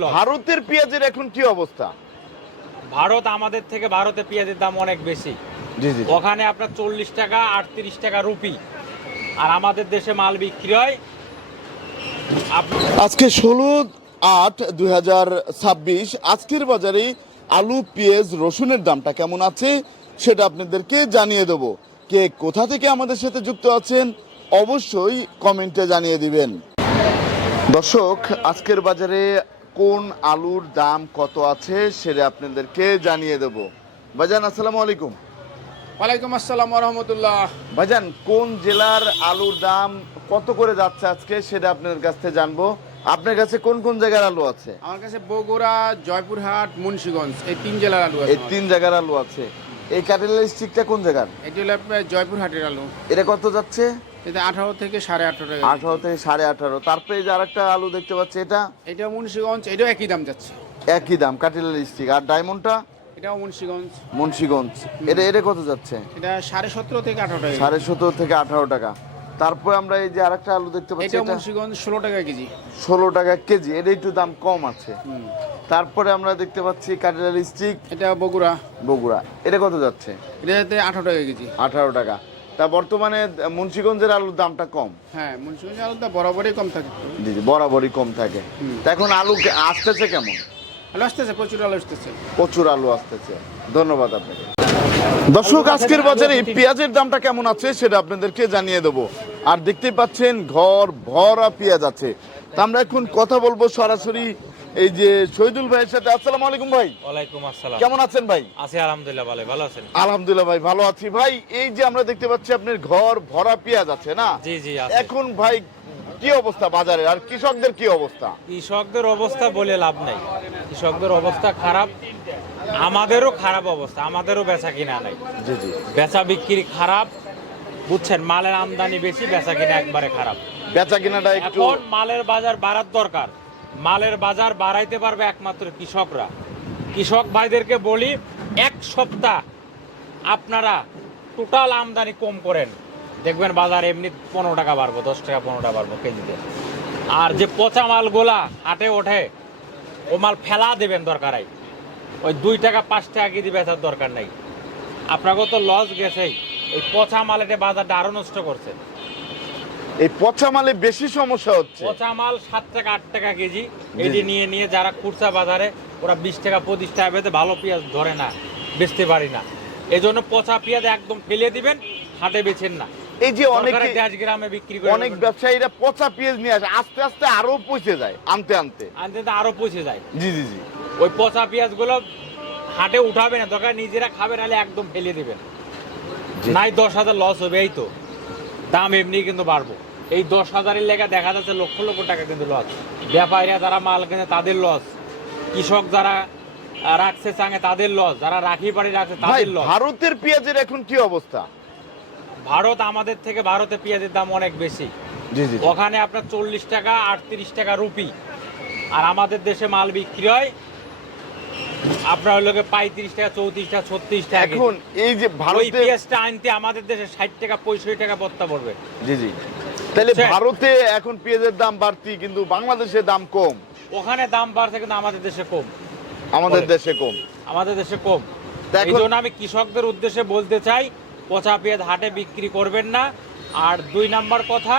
Loss. ভারতের পেঁয়াজের এখন কি অবস্থা? ভারত আমাদের থেকে ভারতে পেঁয়াজের দাম অনেক বেশি। জি জি। ওখানে আপনার 40 টাকা 38 টাকা রুপি, আর আমাদের দেশে মাল বিক্রি হয় আজকে 16/8/2026 আজকের বাজারে আলু, পেঁয়াজ, রসুনের দামটা কেমন আছে সেটা আপনাদেরকে জানিয়ে দেব। কে কোথা থেকে আমাদের সাথে যুক্ত আছেন অবশ্যই কমেন্টে জানিয়ে দিবেন। দর্শক, আজকের বাজারে কোন আলুর দাম কত আছে সেটা আপনাদেরকে জানিয়ে দেব। ভাইজান আসসালামু আলাইকুম। ওয়ালাইকুম আসসালাম রহমতুল্লাহ। ভাইজান, কোন জেলার আলুর দাম কত করে যাচ্ছে আজকে সেটা আপনাদের কাছ থেকে জানবো। আপনার কাছে কোন কোন জায়গার আলু আছে? আমার কাছে বগুড়া, জয়পুরহাট, মুন্সিগঞ্জ এই 3 জেলার আলু আছে। এই 3 জায়গার আলু আছে। এই কাটিলা স্টিকটা কোন জায়গার? এটি হলো আপনার জয়পুরহাটের আলু। এটা কত যাচ্ছে? এটা 18 থেকে 18.5 টাকা। 18 থেকে 18.5। তারপরে এই যে আরেকটা আলু দেখতে পাচ্ছি, এটা এটা মুন্সিগঞ্জ, এটাও একই দাম যাচ্ছে। একই দাম কাটিলা স্টিক। আর ডায়মন্ডটা? এটাও মুন্সিগঞ্জ। মুন্সিগঞ্জ। এটা কত যাচ্ছে? এটা 17.5 থেকে 18 টাকা। 17.5 থেকে 18 টাকা। তারপরে আমরা এই যে আরেকটা আলু দেখতে পাচ্ছি, এটা এটা মুন্সিগঞ্জ 16 টাকা কেজি। 16 টাকা কেজি। এটা একটু দাম কম আছে। তারপরে আমরা দেখতে পাচ্ছি কাটিলা স্টিক, এটা বগুড়া। বগুড়া। এটা কত যাচ্ছে? এটাতে 18 টাকা কেজি। 18 টাকা। তা বর্তমানে মুন্সিগঞ্জের আলুর দামটা কম। হ্যাঁ, মুন্সিগঞ্জের আলুটা বরাবরই কম থাকে। জি জি, বরাবরই কম থাকে। তা এখন আলু আসতেছে কেমন? আলু আসতেছে, প্রচুর আলু আসতেছে। প্রচুর আলু আসতেছে। ধন্যবাদ আপনাকে। দর্শক, আজকের বাজারে পেঁয়াজের দামটা কেমন আছে সেটা আপনাদেরকে জানিয়ে দেবো। আর দেখতেই পাচ্ছেন ঘর ভরা পেঁয়াজ আছে। তা আমরা এখন কথা বলবো সরাসরি এই যে শহীদুল ভাইয়ের সাথে। আসসালামু আলাইকুম ভাই। ওয়ালাইকুম আসসালাম। কেমন আছেন ভাই? আছি আলহামদুলিল্লাহ, ভালো আছেন? আলহামদুলিল্লাহ ভাই, ভালো আছি ভাই। এই যে আমরা দেখতে পাচ্ছি আপনার ঘর ভরা পেঁয়াজ আছে না? জি জি আছে। এখন ভাই কি অবস্থা বাজারে, আর কৃষকদের কি অবস্থা? কৃষকদের অবস্থা বলে লাভ নাই, কৃষকদের অবস্থা খারাপ, আমাদেরও খারাপ অবস্থা, আমাদেরও বেচা কিনা নাই। জি জি। বেচা বিক্রি খারাপ, বুঝছেন, মালের আমদানি বেশি, বেচা কিনা একবারে খারাপ। বেচা কিনাটা একটু এখন মালের বাজার বাড়ার দরকার, মালের বাজার বাড়াইতে পারবে একমাত্র কৃষকরা। কৃষক ভাইদেরকে বলি, 1 সপ্তাহ আপনারা টোটাল আমদানি কম করেন, দেখবেন বাজার এমনি 15 টাকা বাড়বো, 10 টাকা 15 টাকা বাড়বো কেজিতে। আর যে পচা মালগুলা হাটে ওঠে, ও মাল ফেলা দেবেন দরকার, ওই 2 টাকা 5 টাকা কেজি বেচার দরকার নাই। আপনাকেও তো লস গেছেই, ওই পচা মালেতে বাজারটা আরো নষ্ট করছে। এই পচা মালে বেশি সমস্যা হচ্ছে। পচা মাল 7 টাকা 8 টাকা কেজি, এটি নিয়ে যারা খুচরা বাজারে ওরা 20 টাকা 25 টাকা বেঁধে ভালো পেঁয়াজ ধরে না, বেচতে পারি না। এই জন্য পচা পেঁয়াজ একদম ফেলে দিবেন, হাটে বেচেন না। এই যে অনেক দেশ গ্রামে বিক্রি করে, অনেক ব্যবসায়ীরা পচা পেঁয়াজ নিয়ে আসে, আস্তে আস্তে আরো পচে যায় আনতে আনতে। আনতে আরো পচে যায়। জি জি জি। ওই পচা পেঁয়াজ গুলো হাটে উঠাবে না, দরকার নিজেরা খাবে, নাহলে একদম ফেলে দিবেন। নাই 10,000 লস হবে, এই তো দাম এমনি কিন্তু বাড়বো। এই 10,000-এর লেগে দেখা যাচ্ছে লক্ষ লক্ষ টাকা কিন্তু লস। ব্যাপারীরা যারা মাল কেনে তাদের লস, কৃষক যারা রাখছে চাঙে তাদের লস, যারা রাখি বাড়ি রাখছে ভাই, তাদের লস। ভারতের পেঁয়াজের এখন কি অবস্থা? ভারত আমাদের থেকে ভারতে পেঁয়াজের দাম অনেক বেশি। জি জি। ওখানে আপনার 40 টাকা 38 টাকা রুপি, আর আমাদের দেশে মাল বিক্রি হয় আপনার হলো 35 টাকা 34 টাকা 36 টাকা। এখন এই যে ওই ভারতে পেঁয়াজটা আনতে আমাদের দেশে 60 টাকা 65 টাকা বস্তা পড়বে। জি জি। তাহলে বুঝছেন? ভারতে এখন পেঁয়াজের দাম বাড়তি, কিন্তু বাংলাদেশে দাম কম। ওখানে দাম বাড়ছে কিন্তু আমাদের দেশে কম। আমাদের দেশে কম। আমাদের দেশে কম। তা এই এখন জন্য আমি কৃষকদের উদ্দেশ্যে বলতে চাই, পচা পেঁয়াজ হাটে বিক্রি করবেন না। আর 2 নাম্বার কথা,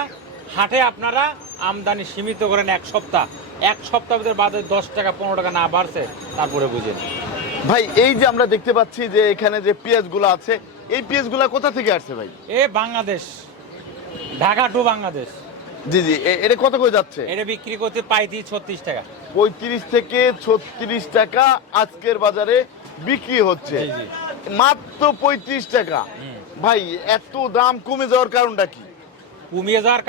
হাটে আপনারা আমদানি সীমিত করেন 1 সপ্তাহ। 1 সপ্তাহ ভিতরে বাজারে 10 টাকা 15 টাকা না বাড়ছে, তারপরে বুঝেন। ভাই, এই যে আমরা দেখতে পাচ্ছি যে এখানে যে পেঁয়াজগুলো আছে, এই পেঁয়াজগুলো কোথা থেকে আসছে ভাই? বাংলাদেশ, ঢাকা টু বাংলাদেশ। জি জি। এটা কত করে যাচ্ছে? এটা বিক্রি করতে 35-36 টাকা। 35 থেকে 36 টাকা আজকের বাজারে বিক্রি হচ্ছে। জি জি। মাত্র 35 টাকা। ভাই, এত দাম কমে যাওয়ার কারণটা কি? কমিয়ে যাওয়ার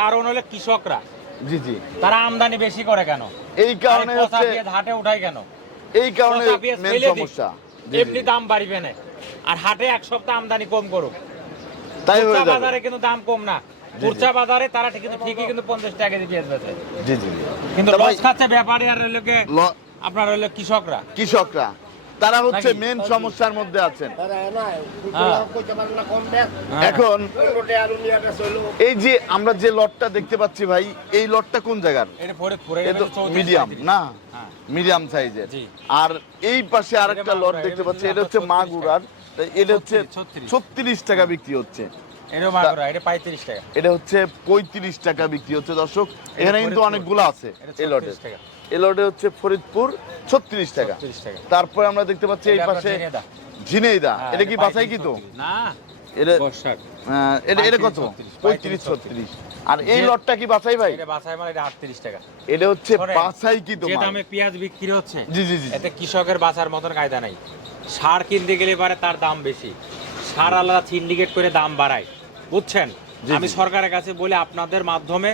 কারণ হলো কৃষকরা, জি জি। তারা আমদানি বেশি করে কেন? এই কারণে আরে পচা হচ্ছে, পেঁয়াজ হাটে উঠায় কেন? এই কারণে পচা পেঁয়াজ মেন ফেলে দিক, সমস্যা। জি, এমনি জি। দাম বাড়বে না। আর হাটে 1 সপ্তাহ আমদানি কম করুক, তাই হয়ে খুচরা যাবে। বাজারে কিন্তু দাম কম না। খুচরা বাজারে তারা ঠিকই কিন্তু 50 টাকা কেজি পেঁয়াজ বেচে, জি জি। কিন্তু তা লস ভাই, খাচ্ছে ব্যাপারী আর হলো আপনার হলো কৃষকরা। কৃষকরা। তারা হচ্ছে নাকি? মেন সমস্যার মধ্যে আছেন। হ্যাঁ। এখন এই যে আমরা যে লটটা দেখতে পাচ্ছি ভাই, এই লটটা কোন জায়গার? এটা ফরিদপুরে, এটা এটা তো 34 মিডিয়াম 35 না, হ্যাঁ। মিডিয়াম সাইজের। জি। আর এই পাশে আরেকটা লট মাগুরা, দেখতে এটা পাচ্ছি, হচ্ছে এটা হচ্ছে 36 মাগুরার। এটা হচ্ছে 36 36 টাকা বিক্রি হচ্ছে। এটা মাগুরা, এটা 35 টাকা। এটা হচ্ছে 35 টাকা বিক্রি হচ্ছে দর্শক। এখানে কিন্তু ফরিদপুর। অনেকগুলো আছে এটা এই লটে। 36 টাকা। এই লটে হচ্ছে ফরিদপুর 36 টাকা। 36 টাকা। তারপরে আমরা দেখতে পাচ্ছি এই এটা আপনার পাশে ঝিনেদা। ঝিনেইদা। হ্যাঁ, এটা কি বাছাই কি তো? 35 না, এটা বর্ষাক। এটা কত? 35 36। আর এই লটটা কি বাছাই ভাই? এটা বাছাই মাল, এটা 38 টাকা। এটা হচ্ছে শোনেন, বাছাই কি তো যে মাল? দামে পেঁয়াজ বিক্রি হচ্ছে, জি জি জি। এতে কৃষকের বাঁচার মতন কায়দা নাই। সার কিনতে গেলে পারে তার দাম বেশি, সার আলাদা সিন্ডিকেট করে দাম বাড়ায়, বুঝছেন? জি, আমি জি। সরকারের কাছে বলি আপনাদের মাধ্যমে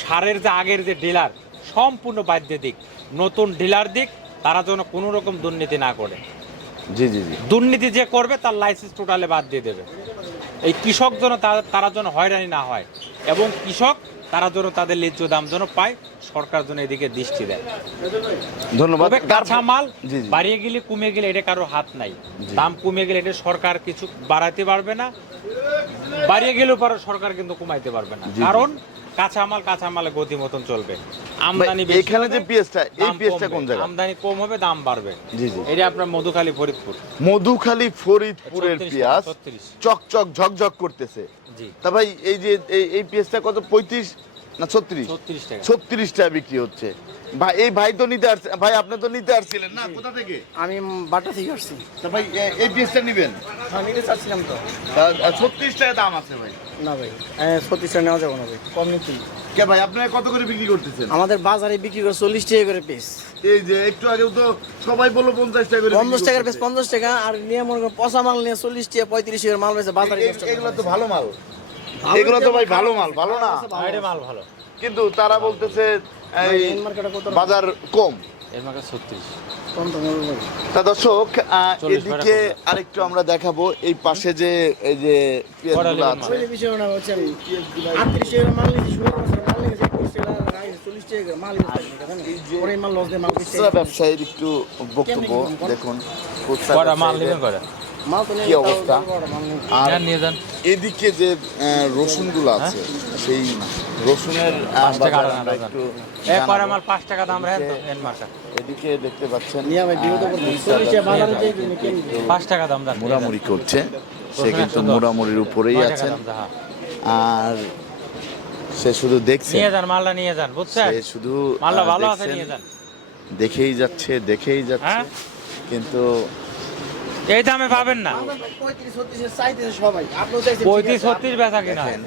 সারের যে আগের যে ডিলার সম্পূর্ণ বাধ্য দিক, নতুন ডিলার দিক, তারা যেন কোনো রকম দুর্নীতি না করে। জি জি জি। দুর্নীতি যে করবে তার লাইসেন্স টোটালে বাদ দিয়ে দেবে। এই কৃষক যেন তারা যেন হয়রানি না হয়, এবং কৃষক তারা যেন তাদের ন্যায্য দাম যেন পায়, সরকার যেন এদিকে দৃষ্টি দেয়। ধন্যবাদ। তবে কাঁচা মাল জি, জি। বাড়িয়ে গেলে কমে গেলে এটা কারো হাত নাই। জি। দাম কমে গেলে এটা সরকার কিছু বাড়াতে পারবে না, বাড়িয়ে গেলেও পারে সরকার কিন্তু কমাইতে পারবে না। জি, জি। কারণ কাঁচা মালে গতি মতন চলবে। আমদানি বেশি এখানে হবে, যে পেঁয়াজটা, এই দাম পেঁয়াজটা কমবে। কোন জায়গা? আমদানি কম হবে, দাম বাড়বে। জি জি। এটা আপনার মধুখালী ফরিদপুর। মধুখালী ফরিদপুরের 36 পেঁয়াজ 36 চকচক ঝকঝক করতেছে। জি, তা ভাই এই যে এই পেঁয়াজটা কত? 35 না 36? 36 টাকা। 36 টাকা বিক্রি হচ্ছে। ভাই এই ভাই তো নিতে আসছে, ভাই আপনি তো নিতে আসছিলেন না, কোথা থেকে? আমি বাটা থেকে আসছি। তা ভাই এই পেঁয়াজটা নেবেন? হ্যাঁ, নিতে চাচ্ছিলাম তো। 36 টাকা দাম আছে ভাই। না ভাই, 36 টাকা নেওয়া যাবে না ভাই, কম নিচ্ছি। কে ভাই আপনারা কত করে বিক্রি করতেছেন? আমাদের বাজারে বিক্রি করে 40 টাকা করে পিস। এই যে একটু আগেও তো সবাই বললো 50 টাকা করে 50 টাকার পিস বিক্রি 50 টাকা, আর নিয়ে মনে করেন পচা মাল নিয়ে 40 টাকা 35 টাকার মাল বেচে বাজারে করতেছে। এগুলো তো ভালো মাল, এগুলো তো ভাই ভালো মাল, ভালো না? এটা মাল ভালো। কিন্তু তারা বলতেছে এই মার্কেটে কত বাজার কম। এর মাকে 36। কম তো মনে হয়। তা দর্শক 40 এদিকে টাকা কম। আরেকটু আমরা দেখাবো এই পাশে যে এই যে পেঁয়াজগুলো বড় আছে। ওই বিষয় না হচ্ছে আমি 38 টাকার মাল নিয়েছি, 16 বছর মাল নিয়েছি, 21 টাকা রাখি, 40 টাকা মাল নিয়েছি। ওরে মাল লস দিয়ে মাল বেচতে। খুচরা ব্যবসায়ীর একটু বক্তব্য দেখুন। খুচরা কটা মাল ব্যবসায়ীদের নেবেন করে? মাল তো নিয়ে কি অবস্থা? আর যান, নিয়ে যান। এদিকে যে রসুনগুলো আছে, সেই রসুনের 5 টাকা বাজার আড়ানা আমরা ডজন। একটু এ করে জানাবো। মাল 5 টাকা দাম রাখেন তো এর মাসে। এদিকে দেখতে পাচ্ছেন নিয়ে আমি বিরত করব। 40 টাকা বাজারে দিয়ে কিনে কিনে। 5 টাকা দাম যান। মুড়ামুড়ি করছে, সে রসুন কিন্তু 110 মুড়ামুড়ির উপরেই 9 টাকা আছেন। দাম, হ্যাঁ। আর সে শুধু দেখছে, নিয়ে যান, মালটা নিয়ে যান, বুঝছেন? সে শুধু মালটা ভালো আছে, দেখছেন, নিয়ে যান। দেখেই যাচ্ছে দেখেই যাচ্ছে, হ্যাঁ? কিন্তু এই দামে পাবেন না। 35 36 এর চাইতেছে সবাই। আপনিও চাইছেন। 35 36 বেচা কিনা হয়।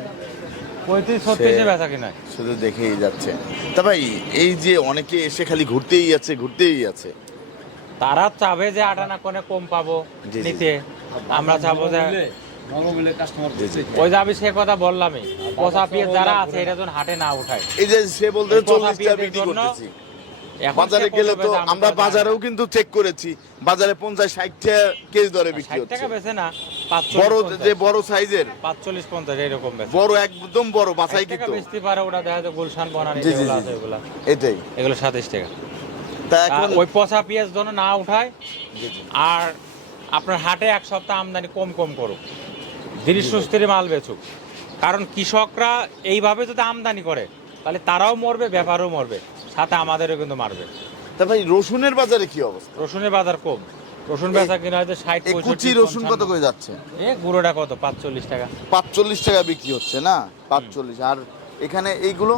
35 36 এ বেচা কিনা হয়। শুধু দেখেই যাচ্ছে। তা ভাই এই যে অনেকে এসে খালি ঘুরতেই আছে। তারা চাবে যে আটানা কোনে কম পাবো জি, জি। নিতে, আমরা চাবো যে জি, জি। ওই যে আমি সে কথা বললামই, পচা পেঁয়াজ যারা আছে এটা যেন হাটে না উঠায়। এই যে সে বলতে এই পচা 40 টাকা পেঁয়াজের বিক্রি জন্য করতেছি। এখন বাজারে সে গেলে বলবে তো যে আমি আমরা তো বাজারেও কিন্তু চেক করেছি, বাজারে 50 60 টাকা কেজি দরে বিক্রি 60 হচ্ছে। টাকা বেচে না, 45 বড় 50 যে বড় সাইজের 45 50 এরকম বেচে। বড় একদম বড় বাছাই 60 টাকা কিন্তু বেচতে পারে, ওটা দেখা যায় গুলশান বনানি জি, জি, যেগুলো জি। আছে এগুলো, এটাই। এগুলো 27 টাকা। তা আর এখন ওই পচা পেঁয়াজ যেন না উঠায়, আর আপনার হাটে এক সপ্তাহ আমদানি কম করুক, ধীরে সুস্থিরে মাল বেচুক। কারণ কৃষকরা এইভাবে যদি আমদানি করে তাহলে তারাও মরবে, ব্যাপারও মরবে, সাথে আমাদেরও কিন্তু মারবে। তা ভাই রসুনের বাজারে কি অবস্থা? রসুনের বাজার কম, রসুন বেচা কিনা হয়তো 60 এই 65 কুচি রসুন কত করে যাচ্ছে? এ গুঁড়োটা কত 45 টাকা, 45 টাকা বিক্রি হচ্ছে না? 45। আর এখানে এইগুলো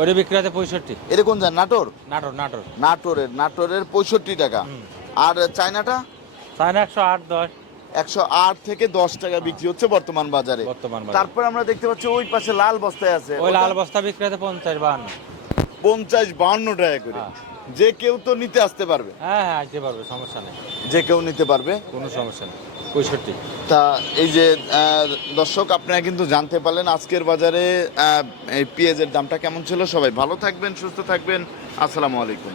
ওরে বিক্রি হচ্ছে 65। এটা কোন যায়? নাটোর? নাটোর নাটোরের 65 টাকা। হুম। আর চায়নাটা চায়না 108 10 108 থেকে 10 টাকা বিক্রি হচ্ছে বর্তমান বাজারে। তারপর আমরা দেখতে পাচ্ছি ওই পাশে লাল বস্তায় আছে, ওই লাল বস্তা বিক্রি হচ্ছে 50 52। 50-52 টাকা করে। হ্যাঁ। যে কেউ তো নিতে আসতে পারবে, হ্যাঁ আসতে পারবে, সমস্যা নেই, যে কেউ নিতে পারবে। কোনো সমস্যা নেই। 65। তা এই যে দর্শক আপনারা কিন্তু জানতে পারলেন আজকের বাজারে এই পেঁয়াজের দামটা কেমন ছিল। সবাই ভালো থাকবেন, সুস্থ থাকবেন। আসসালামু আলাইকুম।